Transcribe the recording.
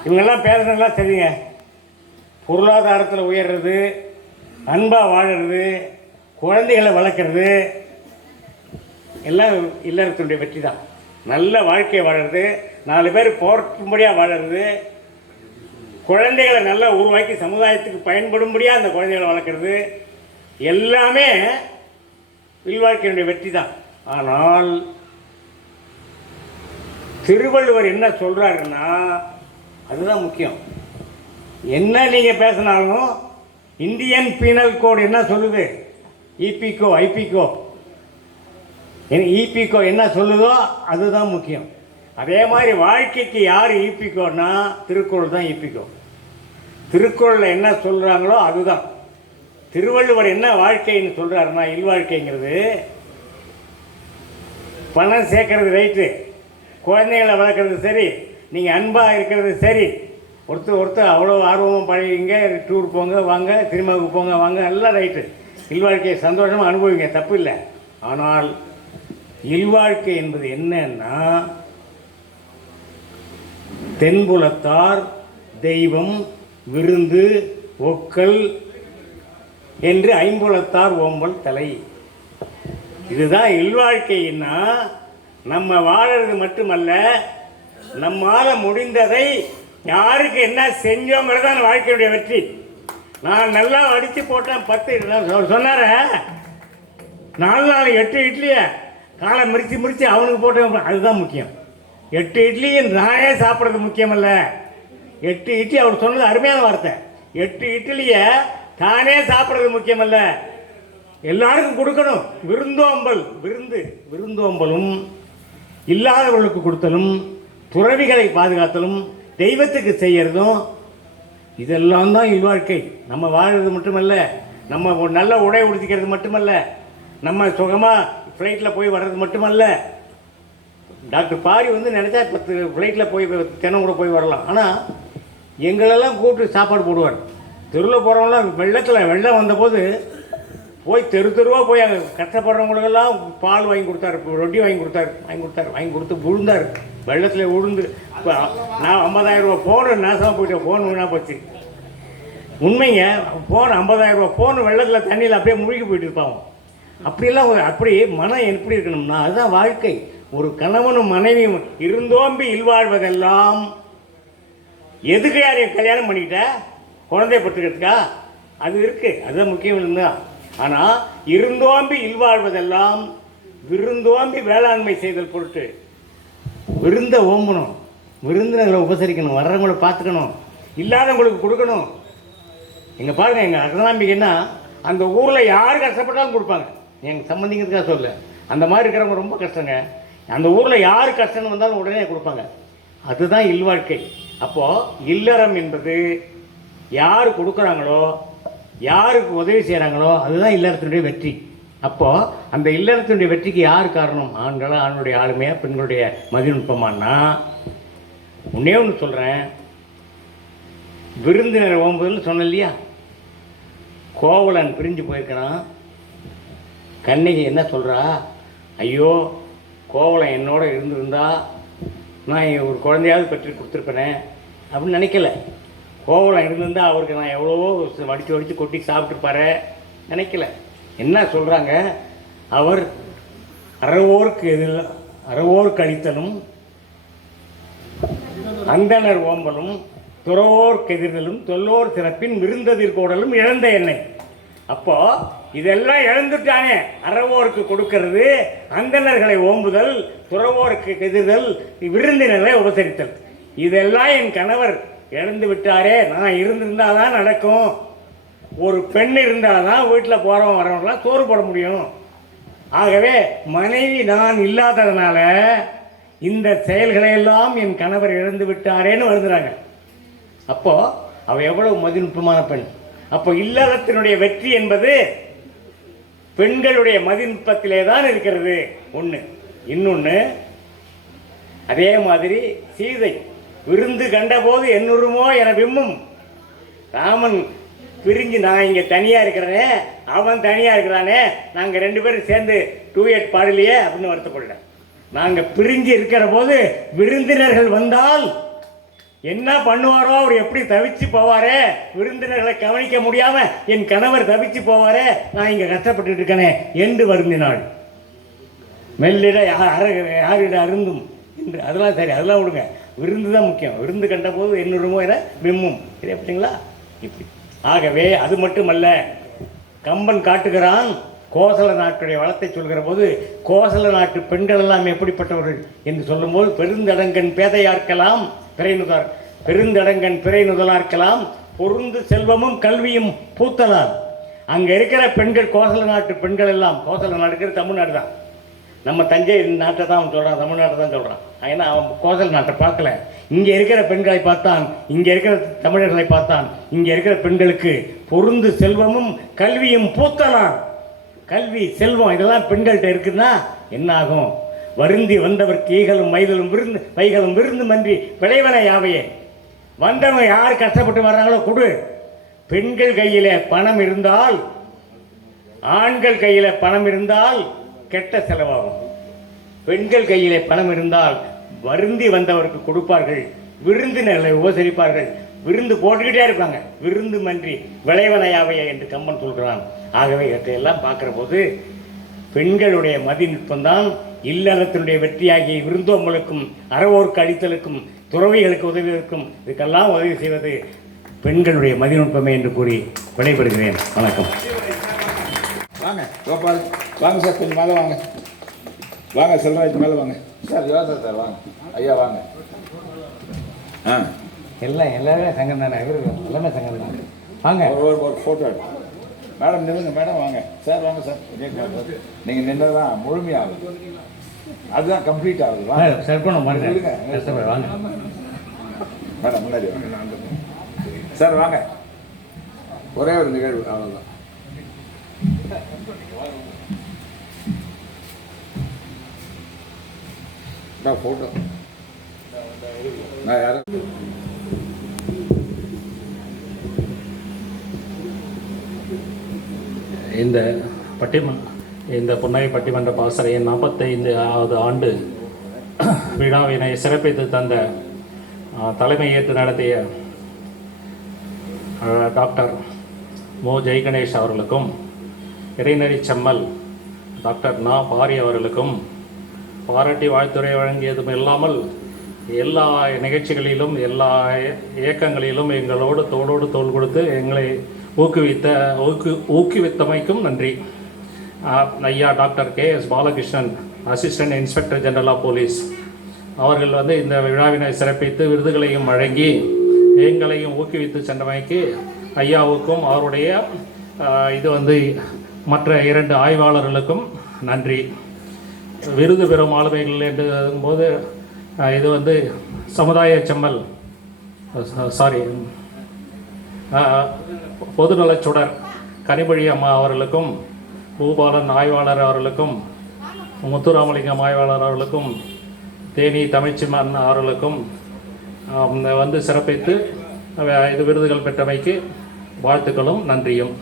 இவங்கெல்லாம் பேசுகிறதெல்லாம் சரிங்க. பொருளாதாரத்தில் உயர்றது அன்பாக வாழறது குழந்தைகளை வளர்க்குறது எல்லாம் இல்லறத்தினுடைய வெற்றி தான் நல்ல வாழ்க்கையை வாழறது நாலு பேர் போற்றும்படியாக வாழறது குழந்தைகளை நல்லா உருவாக்கி சமுதாயத்துக்கு பயன்படும்படியாக அந்த குழந்தைகளை வளர்க்குறது எல்லாமே இல்வாழ்க்கையினுடைய வெற்றி தான் ஆனால் திருவள்ளுவர் என்ன சொல்கிறாருன்னா அதுதான் முக்கியம். என்ன நீங்கள் பேசினாலும் இந்தியன் பீனல் கோட் என்ன சொல்லுது? இபிகோ ஐபிகோ. இபிகோ என்ன சொல்லுதோ அதுதான் முக்கியம். அதே மாதிரி வாழ்க்கைக்கு யார் ஈப்பிக்கோன்னா திருக்குறள் தான் ஈப்பிக்கோ திருக்குறளில் என்ன சொல்கிறாங்களோ அதுதான். திருவள்ளுவர் என்ன வாழ்க்கைன்னு சொல்கிறாருன்னா இல்வாழ்க்கைங்கிறது பணம் சேர்க்கறது ரைட்டு. குழந்தைங்களை வளர்க்குறது சரி. நீங்கள் அன்பாக இருக்கிறது சரி. ஒருத்தர் ஒருத்தர் அவ்வளோ ஆர்வமாக பழகிங்க டூர் போங்க வாங்க சினிமாவுக்கு போங்க வாங்க எல்லாம் ரைட்டு இல்வாழ்க்கையை சந்தோஷமாக அனுபவிங்க தப்பு இல்லை. ஆனால் இல்வாழ்க்கை என்பது என்னன்னா தென்புலத்தார் தெய்வம் விருந்து ஒக்கல் என்று ஐம்புலத்தார் ஓம்பல் தலை. இதுதான் இல்வாழ்க்கைன்னா நம்ம வாழறது மட்டுமல்ல நம்மால் முடிந்ததை யாருக்கு என்ன செஞ்சோங்கிறது தான் வாழ்க்கையுடைய வெற்றி. நான் நல்லா அடித்து போட்டேன் பத்து சொன்னார நாலு நாள் எட்டு இட்லியை காலை மிரிச்சு மிரிச்சு அவனுக்கு போட்டு அதுதான் முக்கியம். எட்டு இட்லி நானே சாப்பிட்றது முக்கியமல்ல. எட்டு இட்லி அவர் சொன்னது அருமையான வார்த்தை. எட்டு இட்லியை தானே சாப்பிட்றது முக்கியமல்ல. எல்லாருக்கும் கொடுக்கணும். விருந்தோம்பல் விருந்து விருந்தோம்பலும் இல்லாதவர்களுக்கு கொடுத்தலும் துறவிகளை பாதுகாத்தலும் தெய்வத்துக்கு செய்கிறதும் இதெல்லாம் தான் இல்வாழ்க்கை நம்ம வாழ்கிறது மட்டுமல்ல நம்ம ஒரு நல்ல உடை உடுத்திக்கிறது மட்டுமல்ல நம்ம சுகமாக ஃப்ளைட்டில் போய் வர்றது மட்டுமல்ல. டாக்டர் பாரி வந்து நினச்சா பத்து ஃப்ளைட்டில் போய் தினம் கூட போய் வரலாம். ஆனால் எங்களெல்லாம் கூப்பிட்டு சாப்பாடு போடுவார். தெருவில் போகிறவங்களாம் வெள்ளத்தில் வெள்ளம் வந்தபோது போய் தெரு தெருவாக போய் அங்கே கஷ்டப்படுறவங்களுக்கெல்லாம் பால் வாங்கி கொடுத்தாரு ரொட்டி வாங்கி கொடுத்தாரு வாங்கி கொடுத்தாரு வாங்கி கொடுத்து விழுந்தார். வெள்ளத்தில் விழுந்து இப்போ நான் ஐம்பதாயிரம் ரூபா ஃபோனு நாசமாக போயிட்டேன் ஃபோன் வீணாக போச்சு. உண்மைங்க ஃபோன் ஐம்பதாயிரம் ரூபா ஃபோன் வெள்ளத்தில் தண்ணியில் அப்படியே முழுகி போயிட்டு இருப்பாங்க அப்படியெல்லாம் ஒரு அப்படி மனம் எப்படி இருக்கணும்னா அதுதான் வாழ்க்கை. ஒரு கணவனும் மனைவியும் இருந்தோம்பி இல்வாழ்வதெல்லாம். எதுக்கு யாரையும் கல்யாணம் பண்ணிக்கிட்ட? குழந்தைய பெற்றுக்கிறதுக்கா? அது இருக்குது அதுதான் முக்கியம் தான் ஆனால் இருந்தோம்பி இல்வாழ்வதெல்லாம் விருந்தோம்பி வேளாண்மை செய்தல் பொருட்டு. விருந்த ஓம்பணும். விருந்தினர்களை உபசரிக்கணும். வர்றவங்களை பார்த்துக்கணும். இல்லாதவங்களுக்கு கொடுக்கணும். எங்கள் பாருங்கள் எங்கள் அருணாம்பிகைன்னா அந்த ஊரில் யார் கஷ்டப்பட்டாலும் கொடுப்பாங்க. எங்கள் சம்மந்திங்கிறதுக்காக சொல்ல. அந்த மாதிரி இருக்கிறவங்க ரொம்ப கஷ்டங்க. அந்த ஊரில் யார் கஷ்டம்னு வந்தாலும் உடனே கொடுப்பாங்க. அதுதான் இல்வாழ்க்கை. அப்போது இல்லறம் என்பது யார் கொடுக்குறாங்களோ யாருக்கு உதவி செய்கிறாங்களோ அதுதான் இல்லறத்தினுடைய வெற்றி. அப்போது அந்த இல்லறத்தினுடைய வெற்றிக்கு யார் காரணம்? ஆண்களா ஆணுடைய ஆளுமையாக பெண்களுடைய மதிநுட்பமானா? ஒன்றே ஒன்று சொல்கிறேன் விருந்தினர் ஓம்புதல்னு சொன்னேன் இல்லையா? கோவலன் பிரிஞ்சு போயிருக்கிறான். கண்ணகி என்ன சொல்கிறா ஐயோ கோவலன் என்னோட இருந்திருந்தா நான் ஒரு குழந்தையாவது பெற்று கொடுத்துருப்பேனே அப்படின்னு நினைக்கல. கோவலம் இருந்திருந்தால் அவருக்கு நான் எவ்வளவோ வடித்து வடித்து கொட்டி சாப்பிட்டுருப்பாரு நினைக்கல. என்ன சொல்கிறாங்க அவர் அறவோர்க்கு எதில் அறவோர் கழித்தலும் அந்தனர் ஓம்பலும் துறவோர் எதிர்தலும் தொல்லோர் சிறப்பின் விருந்ததிர் கோடலும் இழந்த எண்ணெய் அப்போ இதெல்லாம் இழந்துட்டானே. அறவோருக்கு கொடுக்கிறது அந்தணர்களை ஓம்புதல் துறவோருக்கு எதிர்தல் விருந்தினர்களை உபசரித்தல். இதெல்லாம் என் கணவர் இழந்து விட்டாரே நான் இருந்திருந்தால் தான் நடக்கும். ஒரு பெண் இருந்தால் தான் வீட்டில் போகிறவன் வரவங்களாம் சோறு போட முடியும். ஆகவே மனைவி நான் இல்லாததுனால இந்த செயல்களை எல்லாம் என் கணவர் இழந்து விட்டாரேன்னு வருந்துறாங்க. அப்போது அவள் எவ்வளவு மதிநுட்பமான பெண். அப்போ இல்லறத்தினுடைய வெற்றி என்பது பெண்களுடைய மதிநுட்பத்திலே தான் இருக்கிறது. ஒன்று இன்னொன்று அதே மாதிரி சீதை. விருந்து கண்டபோது என்னுருமோ என விம்மும். ராமன் பிரிஞ்சு நான் இங்கே தனியாக இருக்கிறனே அவன் தனியாக இருக்கிறானே நாங்கள் ரெண்டு பேரும் சேர்ந்து டூயட் பாடலையே அப்படின்னு வருத்தப்படல நாங்கள் பிரிஞ்சு இருக்கிற போது விருந்தினர்கள் வந்தால் என்ன பண்ணுவாரோ அவர் எப்படி தவிச்சு போவாரே விருந்தினர்களை கவனிக்க முடியாம என் கணவர் தவிச்சு போவாரே நான் இங்க கஷ்டப்பட்டு இருக்கனே என்று வருந்தினாள். மெல்லிட யார் அர- யாரிட அருந்தும்? என்று அதெல்லாம் சரி அதெல்லாம் விடுங்க. விருந்து தான் முக்கியம். விருந்து கண்ட போது என்னுடமோ என விம்மும். இது எப்படிங்களா இப்படி. ஆகவே அது மட்டுமல்ல கம்பன் காட்டுகிறான் கோசல நாட்டுடைய வளத்தை சொல்கிற போது கோசல நாட்டு பெண்கள் எல்லாம் எப்படிப்பட்டவர்கள் என்று சொல்லும்போது பெருந்தடங்கன் பேதையார்க்கலாம் பிறைநுதர் பெருந்தடங்கன் பிறை நுதலார்க்கலாம் பொருந்து செல்வமும் கல்வியும் பூத்தலால் அங்கே இருக்கிற பெண்கள் கோசல நாட்டு பெண்கள் எல்லாம் கோசல நாடு தமிழ்நாடு தான். நம்ம தஞ்சை நாட்டை தான் சொல்கிறான் தமிழ்நாட்டை தான் சொல்கிறான் ஏன்னா அவன் கோதல் நாட்டை பார்க்கல. இங்கே இருக்கிற பெண்களை பார்த்தான் இங்கே இருக்கிற தமிழர்களை பார்த்தான். இங்கே இருக்கிற பெண்களுக்கு பொருந்து செல்வமும் கல்வியும் பூத்தலாம். கல்வி செல்வம் இதெல்லாம் பெண்கள்கிட்ட இருக்குன்னா என்ன ஆகும்? வருந்தி வந்தவர்க்கு ஈகளும் மைதலும் விருந்து வைகளும் விருந்து மன்றி விளைவன யாவையே? வந்தவங்க யார் கஷ்டப்பட்டு வர்றாங்களோ கொடு. பெண்கள் கையில் பணம் இருந்தால் ஆண்கள் கையில் பணம் இருந்தால் கெட்ட செலவாகும். பெண்கள் கையிலே பணம் இருந்தால் வருந்தி வந்தவருக்கு கொடுப்பார்கள். விருந்தினர்களை உபசரிப்பார்கள். விருந்து போட்டுக்கிட்டே இருப்பாங்க. விருந்து மன்றி விளைவனையாவைய என்று கம்பன் சொல்கிறான் ஆகவே இவற்றையெல்லாம் பார்க்குற போது பெண்களுடைய மதிநுட்பம்தான் இல்லறத்தினுடைய வெற்றியாகிய விருந்தோம்பலுக்கும் அறவோருக்கு அழித்தலுக்கும் துறவிகளுக்கு உதவிகளுக்கும் இதுக்கெல்லாம் உதவி செய்வது பெண்களுடைய மதிநுட்பமே என்று கூறி விடைபெறுகிறேன். வணக்கம். வாங்க கோபால் வாங்க சார் கொஞ்சம் வாங்க. வாங்க செல்வராஜ் மேலே வாங்க. சார் யோசா சார் வாங்க. ஐயா வாங்க. ஆ. எல்லாம் எல்லாரும் சங்கம் தானே? இவரு எல்லாமே சங்கம் தான்? வாங்க. ஒரு ஒரு ஃபோட்டோ மேடம் நில்லுங்க மேடம் வாங்க. சார் வாங்க சார். நீங்கள் நின்று தான் முழுமையாகுது அதுதான் கம்ப்ளீட் ஆகுது. வாங்க. பாருங்க. இல்லைங்க. கஷ்டப்படு வாங்க. மேடம் முன்னாடி வாங்க. சார் வாங்க. ஒரே ஒரு நிகழ்வு அவ்வளோதான் ஃபோட்டோ நான் யாரும் இந்த பட்டிம இந்த புன்னகை பட்டிமன்ற பாசறையின் நாற்பத்தைந்து ஆவது ஆண்டு விழாவினை சிறப்பித்து தந்த தலைமை ஏற்று நடத்திய டாக்டர் மோ. ஜெய்கணேஷ் அவர்களுக்கும் இடைநெறி செம்மல் டாக்டர் நா. பாரி அவர்களுக்கும் பாராட்டி வாழ்த்துறை வழங்கியதும் இல்லாமல் எல்லா நிகழ்ச்சிகளிலும் எல்லா இயக்கங்களிலும் எங்களோடு தோளோடு தோல் கொடுத்து எங்களை ஊக்குவித்த ஊக்கு ஊக்குவித்தமைக்கும் நன்றி. ஐயா doctor K S Balakrishnan assistant inspector general of police. அவர்கள் வந்து இந்த விழாவினை சிறப்பித்து விருதுகளையும் வழங்கி எங்களையும் ஊக்குவித்து சென்றமைக்கு ஐயாவுக்கும் அவருடைய இது வந்து மற்ற இரண்டு ஆய்வாளர்களுக்கும் நன்றி. விருது பெறும் ஆளுமைகள் என்று போது இது வந்து சமுதாய செம்மல். சாரி பொதுநலச்சுடர் கனிமொழி அம்மா அவர்களுக்கும் பூபாலன் ஆய்வாளர் அவர்களுக்கும் முத்துராமலிங்கம் ஆய்வாளர் அவர்களுக்கும் தேனி தமிழ்ச்சிமன் அவர்களுக்கும் வந்து சிறப்பித்து இது விருதுகள் பெற்றமைக்கு வாழ்த்துக்களும் நன்றியும்.